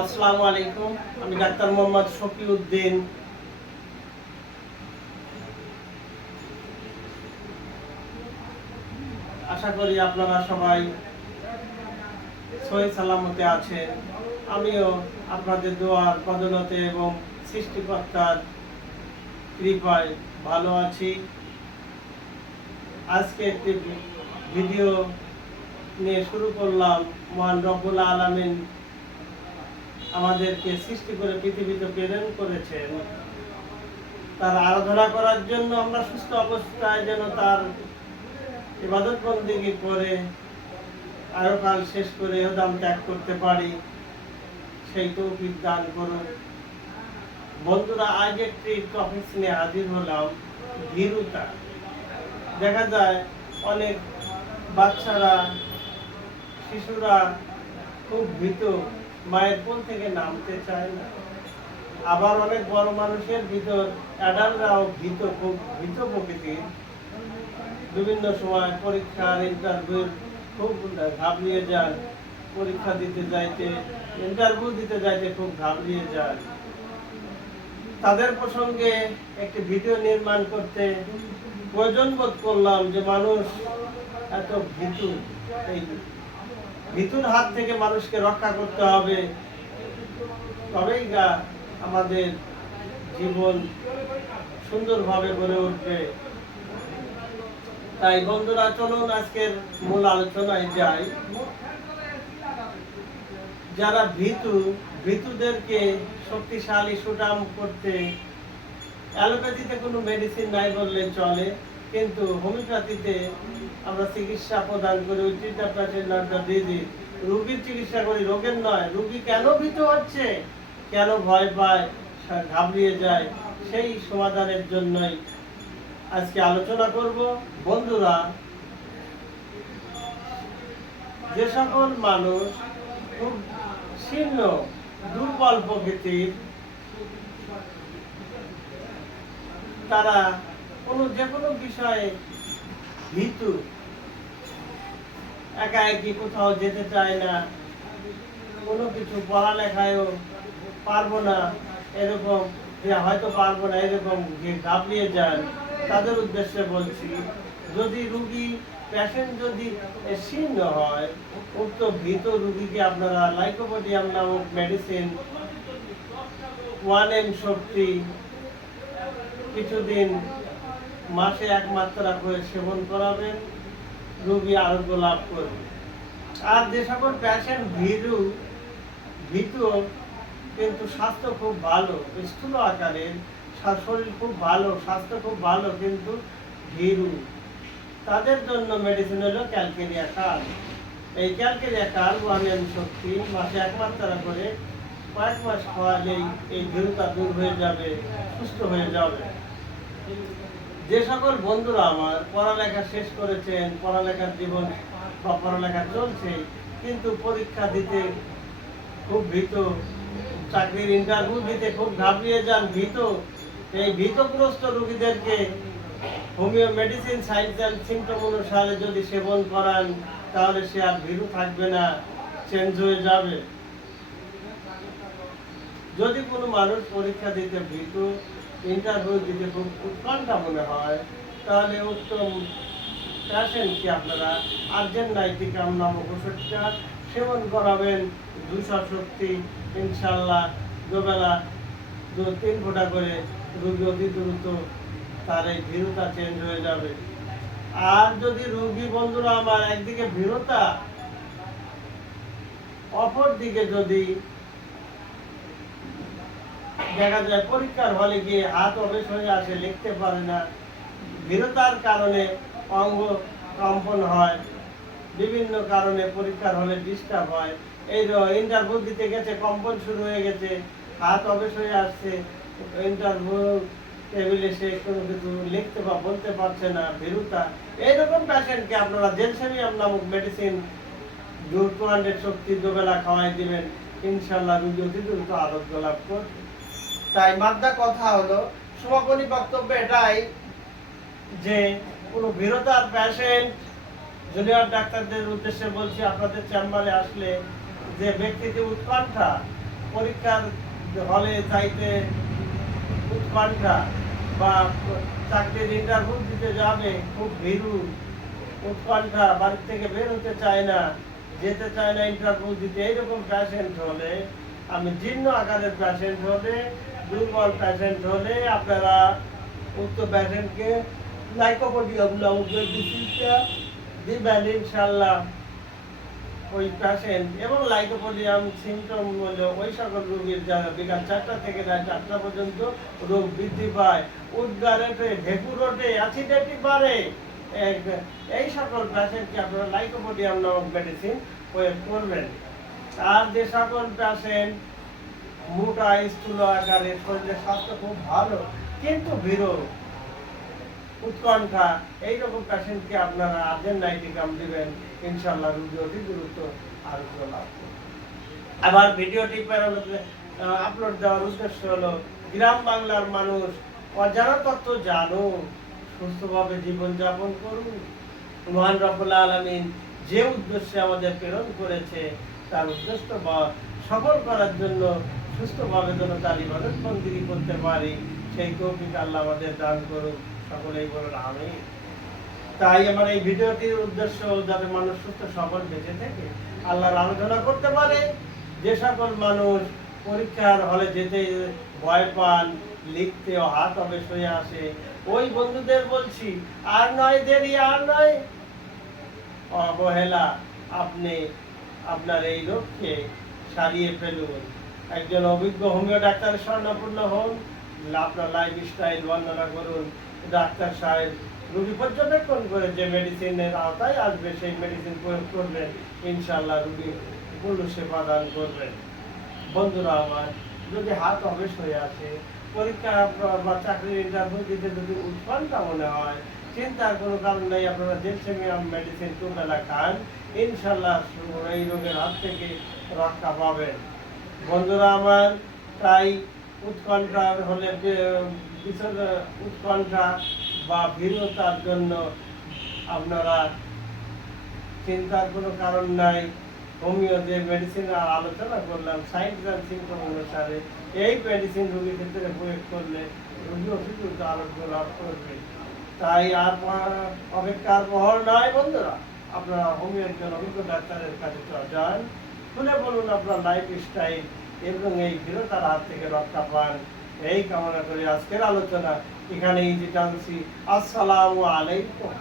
আসসালামু আলাইকুম। আমি ডাক্তার মোহাম্মদ শফিউদ্দিন। আশা করি আপনারা সবাই সহি সালামতে আছেন। আমিও আপনাদের দোয়ার বদলতে এবং সৃষ্টিকর্তার কৃপায় ভালো আছি। আজকে একটি ভিডিও নিয়ে শুরু করলাম। মহান রব্বুল আলামিন আমাদেরকে সৃষ্টি করে পৃথিবীতে প্রেরণ করেছেন তার আরাধনা করার জন্য। আমরা সুস্থ অবস্থায় যেন তার ইবাদত বন্দেগী করে আয়ুকাল শেষ করে ইহদাম ত্যাগ করতে পারি, সেই তৌফিক দান করুন। বন্ধুরা, আজ একটি টপিক নিয়ে হাজির হলাম, ভীরুতা। দেখা যায় অনেক বাচ্চারা, শিশুরা খুব ভীত, মায়ের কোল থেকে নামতে চায় না। আবার অনেক বড় মানুষের ভিতর অ্যাডাল্টরাও ভীত, খুব ভীত প্রকৃতির। বিভিন্ন সময় পরীক্ষার ইন্টারভিউ খুব ঘাবড়িয়ে যায়, পরীক্ষা দিতে যাইতে, ইন্টারভিউ দিতে যাইতে খুব ঘাবড়িয়ে যায়। তাদের প্রসঙ্গে একটি ভিডিও নির্মাণ করতে প্রয়োজন বোধ করলাম যে মানুষ এত ভীতু, এই ভীতুর হাত থেকে মানুষকে রক্ষা করতে হবে, তবেই না আমাদের জীবন সুন্দরভাবে গড়ে উঠবে। তাই বন্ধুরা, চলুন আজকের মূল আলোচনায় যাই। যারা ভীতুদেরকে শক্তিশালী সুঠাম করতে অ্যালোপ্যাথিতে কোনো মেডিসিন নাই বললে চলে, কিন্তু হোমিওপ্যাথিতে আমরা চিকিৎসা প্রদান করি। রোগীর চিকিৎসা করি, রোগের নয়। রোগী কেন ভীত হচ্ছে, কেন ভয় পায়, ঘাবড়িয়ে যায়, সেই সমাধানের জন্যই আজকে আলোচনা করব। বন্ধুরা, যে সকল মানুষ খুব শীর্ণ দুর্বল প্রকৃতির, তারা যে কোনো বিষয়ে ভীতু, একাএকি কোথাও যেতে চায় না, কোনো কিছু পড়ালেখায়ও পারবো না, এরকম হয়তো পারবো না, এরকম ঘাবড়িয়ে যান, তাদের উদ্দেশ্যে বলছি, যদি রুগী পেশেন্ট যদি শীর্ণ হয়, উক্ত ভীত রুগীকে আপনারা লাইকোপোডিয়াম নামক মেডিসিন 1M শক্তি কিছুদিন মাসে 1 মাত্রা করে সেবন করাবেন, রোগী আরোগ্য লাভ করবে। আর যে সকল পেশেন্ট ভীত কিন্তু স্বাস্থ্য খুব ভালো, স্থূল আকারের, শরীর খুব ভালো, স্বাস্থ্য খুব ভালো, কিন্তু ভীরু, তাদের জন্য মেডিসিন হলো ক্যালকেরিয়া কাল। এই ক্যালকেরিয়া কাল 1M শক্তি মাসে 1 মাত্রা করে কয়েক মাস খাওয়ালেই এই ভীরুতা দূর হয়ে যাবে, সুস্থ হয়ে যাবে। যে সকল বন্ধুরা আমার পড়ালেখা শেষ করেছেন, পড়ালেখার জীবন বা পড়ালেখা চলছে, কিন্তু পরীক্ষা দিতে খুব ভীত, চাকরির ইন্টারভিউ দিতে খুব ঘাবড়িয়ে যান, ভীত, এই ভীতগ্রস্ত রোগীদেরকে homeo medicine science and symptom অনুসারে যদি সেবন করান, তাহলে সে আর ভীরু থাকবে না, চেঞ্জ হয়ে যাবে। যদি কোনো মানুষ পরীক্ষা দিতে ভীত, ইন্টারভিউ দিতে খুব উৎকণ্ঠা মনে হয়, তাহলে উত্তম পেশেন্টকে আপনারা আর্জেন্টাইটিকাম নামক ওষুধটা সেবন করাবেন। 200 শক্তি, ইনশাল্লাহ দুবেলা 2-3 ফোঁটা করে রোগী অতি দ্রুত তার এই ভীরুতা চেঞ্জ হয়ে যাবে। আর যদি রোগী বন্ধুরা আমার একদিকে ভীরুতা, অপর দিকে যদি দেখা যায় পরীক্ষার হলে গিয়ে হাত অবেশ হয়ে আসে, লিখতে পারে না, ভীরতার কারণে অঙ্গ কম্পন হয়, বিভিন্ন কারণে পরীক্ষার হলে ডিস্টার্ব হয়, এই ইন্টারভিউ দিতে গেছে, কম্পন শুরু হয়ে গেছে, হাত অবেশ হয়ে আসছে, ইন্টারভিউ টেবিলে সে কোনো কিছু লিখতে বা বলতে পারছে না, ভীরুতা, এইরকম পেশেন্টকে আপনারা জেলসেমিয়াম নামক মেডিসিন 200 শক্তি দুবেলা খাওয়াই দিবেন, ইনশাল্লাহ রোগী অতি দ্রুত আরোগ্য লাভ করবে। তাই মাদ্দা কথা হলো, সমাপনী বক্তব্য এটাই যে কোনো ভীরতার পেশেন্ট জুনিয়র ডাক্তারদের উদ্দেশ্যে বলছি, আপনাদের চেম্বারে আসলে যে ব্যক্তিতে উৎকণ্ঠা, পরীক্ষার হলে চাইতে উৎকণ্ঠা, বা চাকরির ইন্টারভিউ দিতে যাবে খুব ভীরু, উৎকণ্ঠা, বাড়ি থেকে বের হতে চায় না, যেতে চায় না ইন্টারভিউ দিতে, এইরকম পেশেন্ট হলে, আমি জীর্ণ আকারের পেশেন্ট হলে, দুর্বল পেশেন্ট হলে আপনারা উক্ত পেশেন্টকে লাইকোপোডিয়াম নামকের ডিসিজটা দিবেন ইনশাল্লাহ। ওই পেশেন্ট এবং লাইকোপোডিয়াম সিমটম হলো ওই সকল রোগীর যারা বিকাল 4টা থেকে রাত 8টা পর্যন্ত রোগ বৃদ্ধি পায়, উদ্গার ওঠে, ঢেকুর ওঠে, অ্যাসিডিটি বাড়ে, এই সকল পেশেন্টকে আপনারা লাইকোপোডিয়াম নামক মেডিসিন প্রয়োগ করবেন। আর যে সকল পেশেন্ট মোটা স্থূল আকারে, শরীরের স্বাস্থ্য খুব ভালো কিন্তু ভীরু, উৎকণ্ঠা, এইরকম পেশেন্টকে আপনারা আর্জেন্ট নাইট্রিকাম দিবেন, ইনশাল্লাহ রোগী অতি দ্রুত আরোগ্য লাভ করবে। আবার ভিডিওটি আপলোড দেওয়ার উদ্দেশ্য হলো গ্রাম বাংলার মানুষ অজানা তথ্য জানুন, সুস্থভাবে জীবনযাপন করুন। মহান রব্বুল আলামিন যে উদ্দেশ্যে আমাদের প্রেরণ করেছে তার উদ্দেশ্য সফল করার জন্য সুস্থভাবে যেন তার ইবাদত বন্দেগী করতে পারি, সেই তৌফিক আল্লাহ আমাদের দান করুন। সকলেই বলুন আমিন। তাই আমার এই ভিডিওটির উদ্দেশ্য যাতে মানুষ সুস্থ সফল বেঁচে থেকে আল্লাহর আরাধনা করতে পারে। যে সকল মানুষ পরীক্ষার হলে যেতে ভয় পান, লিখতে হাত অবেশ হয়ে আসে, ওই বন্ধুদের বলছি আর নয় দেরি, আর নয় অবহেলা, আপনি আপনার এই লক্ষ্যে সারিয়ে ফেলুন। একজন অভিজ্ঞ হোমিও ডাক্তারের শরণাপন্ন হন, আপনার লাইফ স্টাইল বর্ণনা করুন। ডাক্তার সাহেব রোগী পর্যবেক্ষণ করে যে মেডিসিনের আওতায় আসবে সেই মেডিসিন প্রয়োগ করবেন, ইনশাল্লাহ রোগী পূর্ণ সেবা দান করবেন। বন্ধুরা আমার, যদি হাত অবেশ হয়ে আসে, পরীক্ষা বা চাকরির ইন্টারভিউ দিতে যদি উৎকণ্ঠা মনে হয়, চিন্তার কোনো কারণ নেই, আপনারা জেলসেমিয়াম মেডিসিন 2 বেলা খান, ইনশাল্লাহ এই রোগের হাত থেকে রক্ষা পাবেন। বন্ধুরা আমার, তাই উৎকণ্ঠা হলে উৎকণ্ঠা বা ভীরতার জন্য আপনারা চিন্তার কোনো কারণ নাই। হোমিও যে মেডিসিনের আলোচনা করলাম সাইন্স অ্যান্ড সিমটম অনুসারে, এই মেডিসিন রোগীর ক্ষেত্রে প্রয়োগ করলে রোগী অতি দ্রুত আরোগ্য লাভ করবে। তাই আর অপেক্ষার বহর নয় বন্ধুরা, আপনারা হোমিও একজন অভিজ্ঞ ডাক্তারের কাছে যান, শুনে বলুন আপনার লাইফ স্টাইল এবং এই ভীরতার হাত থেকে রক্ষা পান। এই কামনা করে আজকের আলোচনা এখানেই টানছি। আসসালামু আলাইকুম।